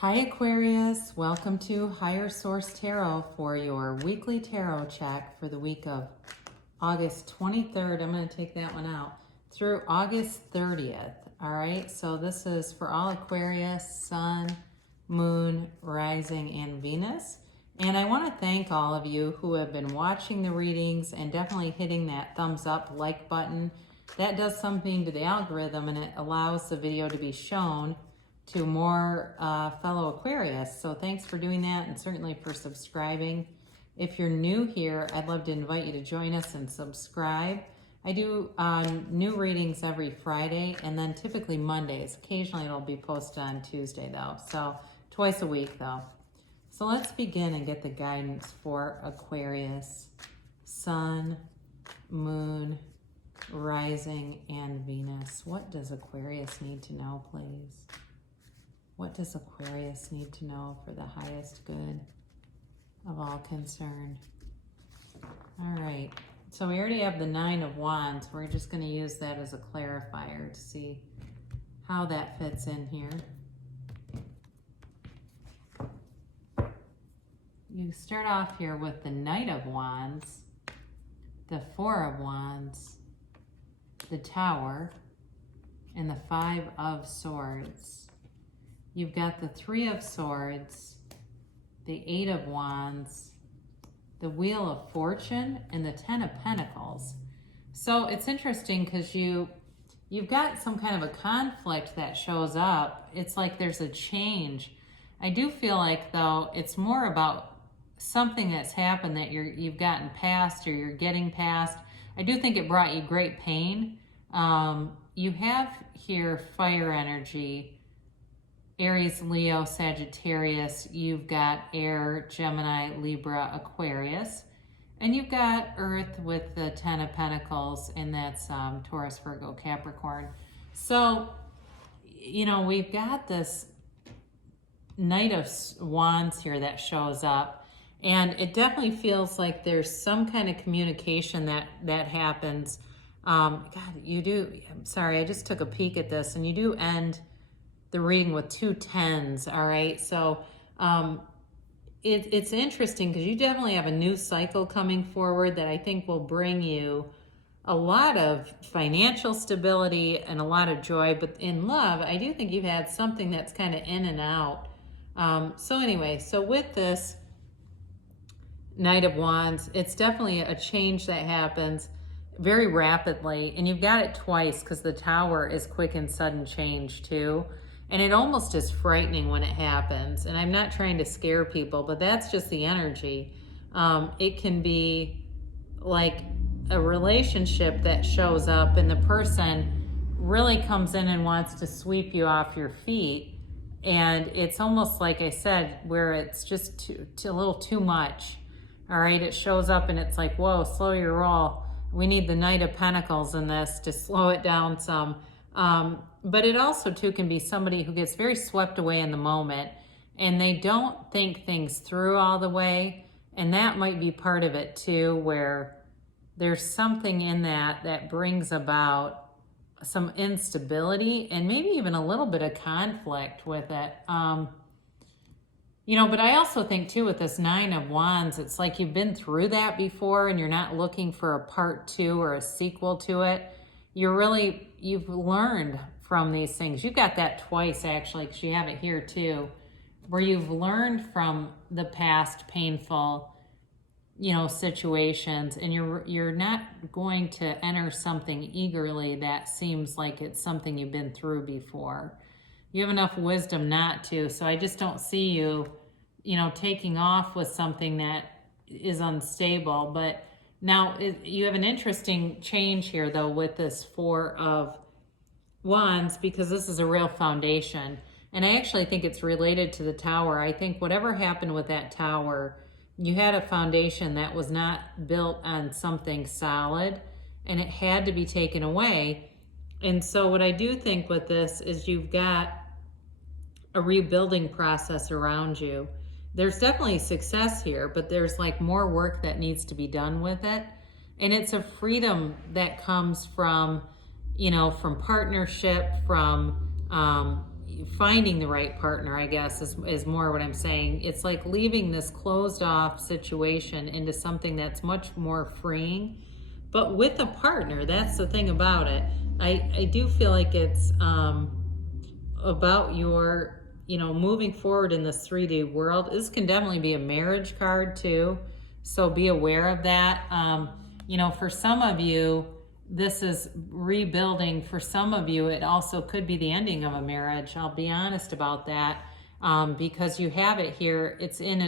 Hi Aquarius, welcome to Higher Source Tarot for your weekly tarot check for the week of August 23rd. I'm going to take that one out through August 30th. All right, so this is for all Aquarius, Sun, Moon, Rising, and Venus. And I want to thank all of you who have been watching the readings and definitely hitting that thumbs up like button. That does something to the algorithm and it allows the video to be shown to more fellow Aquarius. So thanks for doing that and certainly for subscribing. If you're new here, I'd love to invite you to join us and subscribe. I do new readings every Friday and then typically Mondays. Occasionally it'll be posted on Tuesday though. So twice a week though. So let's begin and get the guidance for Aquarius, Sun, Moon, Rising, and Venus. What does Aquarius need to know, please? What does Aquarius need to know for the highest good of all concerned? All right, so we already have the Nine of Wands. We're just going to use that as a clarifier to see how that fits in here. You start off here with the Knight of Wands, the Four of Wands, the Tower, and the Five of Swords. You've got the Three of Swords, the Eight of Wands, the Wheel of Fortune, and the Ten of Pentacles. So it's interesting because you've got some kind of a conflict that shows up. It's like there's a change. I do feel like, though, it's more about something that's happened that you've gotten past or you're getting past. I do think it brought you great pain. You have here fire energy, Aries, Leo, Sagittarius. You've got Air, Gemini, Libra, Aquarius. And you've got Earth with the Ten of Pentacles, and that's Taurus, Virgo, Capricorn. So, you know, we've got this Knight of Wands here that shows up. And it definitely feels like there's some kind of communication that happens. God, you do, I'm sorry, I just took a peek at this, and you do end the reading with two tens, all right? So it's interesting because you definitely have a new cycle coming forward that I think will bring you a lot of financial stability and a lot of joy. But in love, I do think you've had something that's kind of in and out. So anyway, so with this Knight of Wands, it's definitely a change that happens very rapidly. And you've got it twice because the Tower is quick and sudden change too. And it almost is frightening when it happens. And I'm not trying to scare people, but that's just the energy. It can be like a relationship that shows up and the person really comes in and wants to sweep you off your feet. And it's almost like I said, where it's just a little too much. All right, it shows up and it's like, whoa, slow your roll. We need the Knight of Pentacles in this to slow it down some. But it also, too, can be somebody who gets very swept away in the moment and they don't think things through all the way. And that might be part of it, too, where there's something in that brings about some instability and maybe even a little bit of conflict with it. You know, but I also think, too, with this Nine of Wands, it's like you've been through that before and you're not looking for a part two or a sequel to it. You've learned from these things. You've got that twice, actually, because you have it here, too, where you've learned from the past painful, you know, situations, and you're not going to enter something eagerly that seems like it's something you've been through before. You have enough wisdom not to, so I just don't see you, you know, taking off with something that is unstable. But now you have an interesting change here, though, with this Four of Wands, because this is a real foundation. And I actually think it's related to the Tower. I think whatever happened with that Tower, you had a foundation that was not built on something solid, and it had to be taken away. And so what I do think with this is you've got a rebuilding process around you. There's definitely success here, but there's like more work that needs to be done with it. And it's a freedom that comes from, you know, from partnership, from finding the right partner, I guess, is more what I'm saying. It's like leaving this closed off situation into something that's much more freeing, but with a partner. That's the thing about it. I do feel like it's about your, moving forward in this 3D world. This can definitely be a marriage card too, so be aware of that. For some of you, this is rebuilding. For some of you, it also could be the ending of a marriage. I'll be honest about that, because you have it here. It's in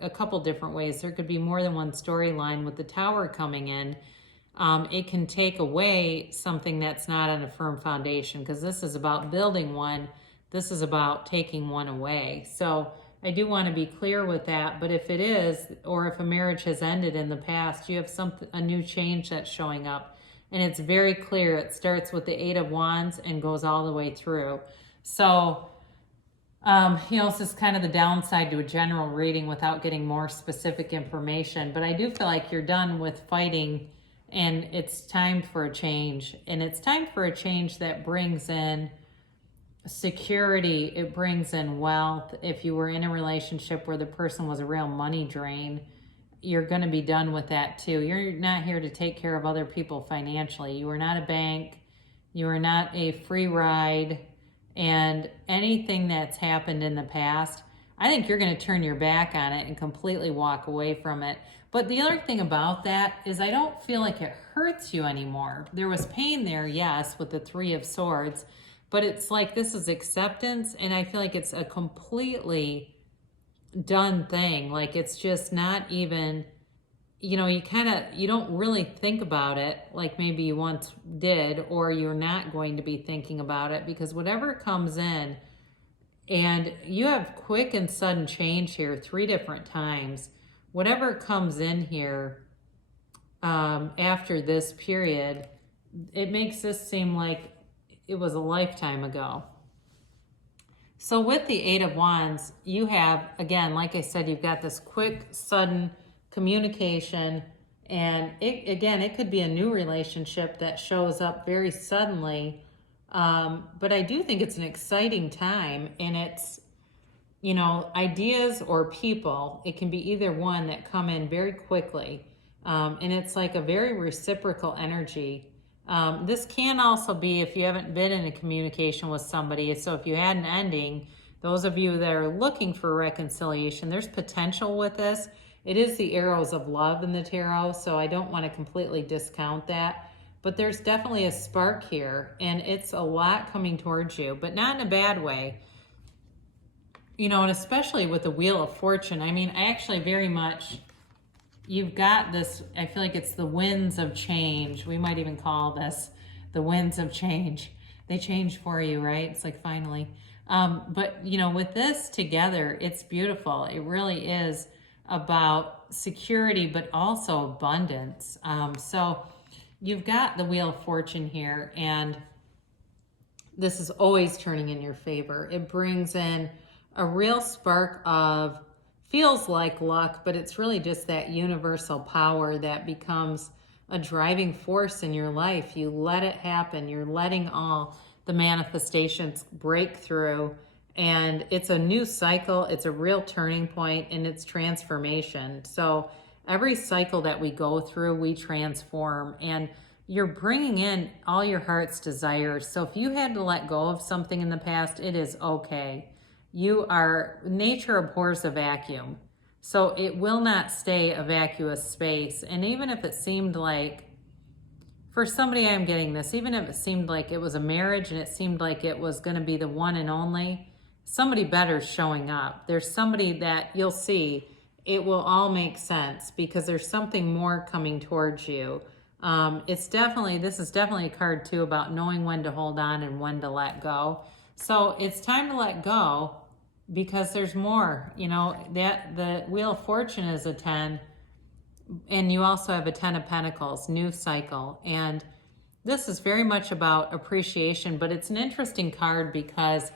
a couple different ways. There could be more than one storyline with the Tower coming in. It can take away something that's not on a firm foundation, because this is about building one. This is about taking one away. So I do want to be clear with that. But if it is, or if a marriage has ended in the past, you have a new change that's showing up. And it's very clear. It starts with the 8 of Wands and goes all the way through. So, this is kind of the downside to a general reading without getting more specific information. But I do feel like you're done with fighting, and it's time for a change. And it's time for a change that brings in security. It brings in wealth. If you were in a relationship where the person was a real money drain, you're going to be done with that too. You're not here to take care of other people financially. You are not a bank. You are not a free ride. And anything that's happened in the past, I think you're going to turn your back on it and completely walk away from it. But the other thing about that is I don't feel like it hurts you anymore. There was pain there, yes, with the 3 of Swords, but it's like this is acceptance, and I feel like it's a completely done thing. Like it's just not even, you don't really think about it like maybe you once did, or you're not going to be thinking about it, because whatever comes in, and you have quick and sudden change here 3 different times. Whatever comes in here after this period, it makes this seem like it was a lifetime ago. So with the 8 of Wands, you have, again, like I said, you've got this quick, sudden communication. And it could be a new relationship that shows up very suddenly. But I do think it's an exciting time. And it's, ideas or people. It can be either one that come in very quickly. And it's like a very reciprocal energy. This can also be if you haven't been in a communication with somebody. So if you had an ending, those of you that are looking for reconciliation, there's potential with this. It is the arrows of love in the tarot, so I don't want to completely discount that. But there's definitely a spark here, and it's a lot coming towards you, but not in a bad way. And especially with the Wheel of Fortune. I mean, I actually very much... You've got this, I feel like it's the winds of change. We might even call this the winds of change. They change for you, right? It's like finally. But, with this together, it's beautiful. It really is about security, but also abundance. So you've got the Wheel of Fortune here, and this is always turning in your favor. It brings in a real spark of, feels like luck, but it's really just that universal power that becomes a driving force in your life. You let it happen. You're letting all the manifestations break through, and it's a new cycle. It's a real turning point, and it's transformation. So every cycle that we go through, we transform, and you're bringing in all your heart's desires. So if you had to let go of something in the past, it is okay. Nature abhors a vacuum. So it will not stay a vacuous space. And even if it seemed like, for somebody I'm getting this, even if it seemed like it was a marriage and it seemed like it was going to be the one and only, somebody better is showing up. There's somebody that you'll see, it will all make sense because there's something more coming towards you. This is definitely a card too about knowing when to hold on and when to let go. So it's time to let go, because there's more. That the Wheel of Fortune is a 10, and you also have a 10 of Pentacles, new cycle. And this is very much about appreciation, but it's an interesting card because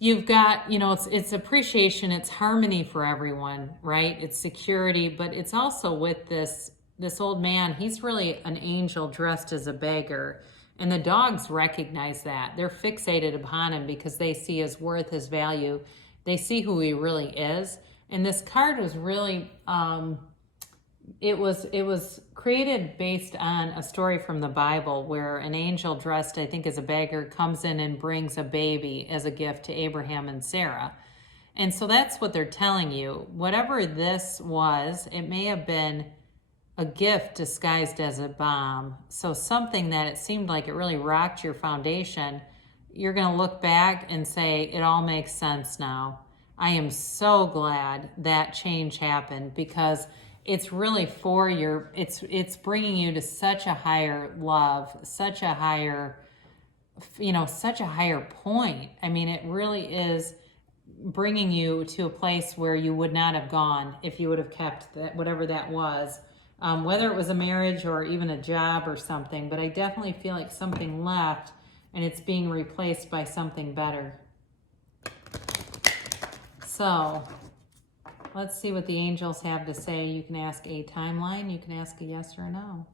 you've got, it's appreciation, it's harmony for everyone, right? It's security, but it's also with this old man. He's really an angel dressed as a beggar. And the dogs recognize that. They're fixated upon him because they see his worth, his value. They see who he really is. And this card was really, it was created based on a story from the Bible where an angel dressed, I think, as a beggar comes in and brings a baby as a gift to Abraham and Sarah. And so that's what they're telling you. Whatever this was, it may have been a gift disguised as a bomb. So something that it seemed like it really rocked your foundation. You're going to look back and say, it all makes sense now. I am so glad that change happened, because it's really for your, it's bringing you to such a higher love, such a higher, such a higher point. I mean, it really is bringing you to a place where you would not have gone if you would have kept that, whatever that was, whether it was a marriage or even a job or something. But I definitely feel like something left and it's being replaced by something better. So let's see what the angels have to say. You can ask a timeline. You can ask a yes or a no.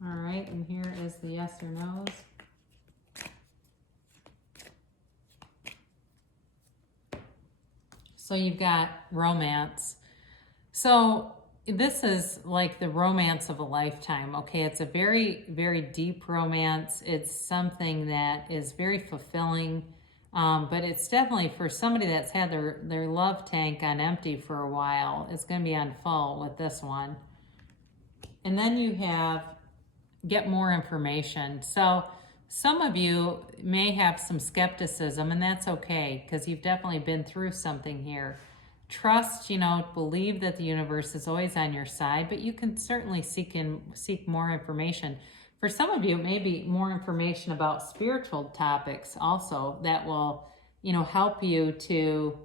All right, and here is the yes or no's. So you've got romance. So this is like the romance of a lifetime, okay? It's a very, very deep romance. It's something that is very fulfilling, but it's definitely for somebody that's had their love tank on empty for a while. It's going to be on full with this one. And then you have get more information. So some of you may have some skepticism, and that's okay, because you've definitely been through something here. Trust, believe that the universe is always on your side, but you can certainly seek more information. For some of you, it may be more information about spiritual topics also that will, help you to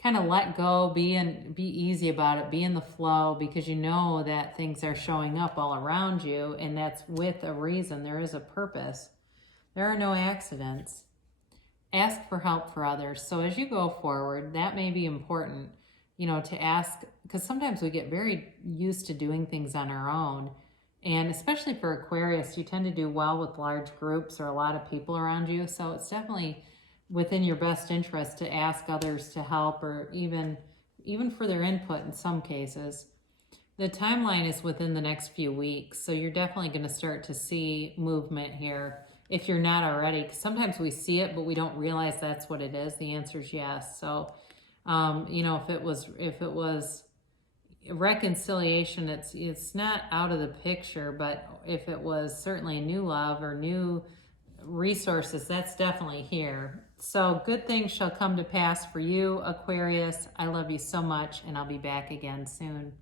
kind of let go, be easy about it, be in the flow, because you know that things are showing up all around you, and that's with a reason. There is a purpose. There are no accidents. Ask for help for others. So as you go forward, that may be important, to ask, because sometimes we get very used to doing things on our own. And especially for Aquarius, you tend to do well with large groups or a lot of people around you. So it's definitely within your best interest to ask others to help, or even for their input in some cases. The timeline is within the next few weeks, so you're definitely going to start to see movement here if you're not already. 'Cause sometimes we see it, but we don't realize that's what it is. The answer is yes. So, if it was reconciliation, it's not out of the picture, but if it was certainly new love or new resources, that's definitely here. So good things shall come to pass for you, Aquarius. I love you so much, and I'll be back again soon.